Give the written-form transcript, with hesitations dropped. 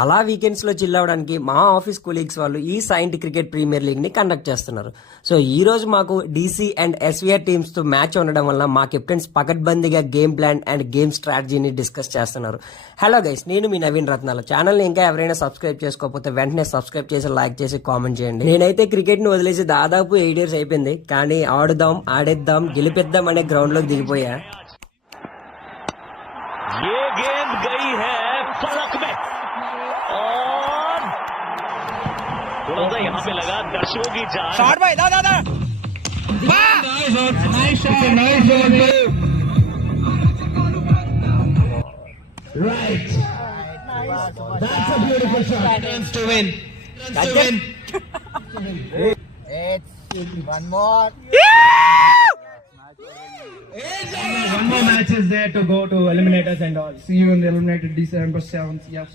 అలా వీకెండ్స్ లో చిల్ అవడానికి మా ఆఫీస్ కొలీగ్స్ వాళ్ళు ఈ సైంట్ క్రికెట్ ప్రీమియర్ లీగ్ ని కండక్ట్ చేస్తున్నారు. సో ఈ రోజు మాకు డీసీ అండ్ ఎస్వీఆర్ టీమ్స్ తో మ్యాచ్ ఉండడం వల్ల మా కెప్టెన్స్ పకడ్బందీగా గేమ్ ప్లాన్ అండ్ గేమ్ స్ట్రాటజీని డిస్కస్ చేస్తున్నారు. హలో గైస్, నేను మీ నవీన్ రత్నాల. ఛానల్ ని ఇంకా ఎవరైనా సబ్స్క్రైబ్ చేసుకోకపోతే వెంటనే సబ్స్క్రైబ్ చేసి లైక్ చేసి కామెంట్ చేయండి. నేనైతే క్రికెట్ ని వదిలేసి దాదాపు 8 years అయిపోయింది, కానీ ఆడుదాం, ఆడేద్దాం, గెలిపిద్దాం అనే గ్రౌండ్ లోకి దిగిపోయా. ये गेंद गई है फलक में और थोड़ा सा यहाँ पे लगा दर्शकों की जान. शॉट भाई दादा दादा nice shot Right. That's a beautiful shot. Chance to win. Chance to win. it's one more One more match is there to go to eliminators and all. See you in the eliminated December 7th. Yes.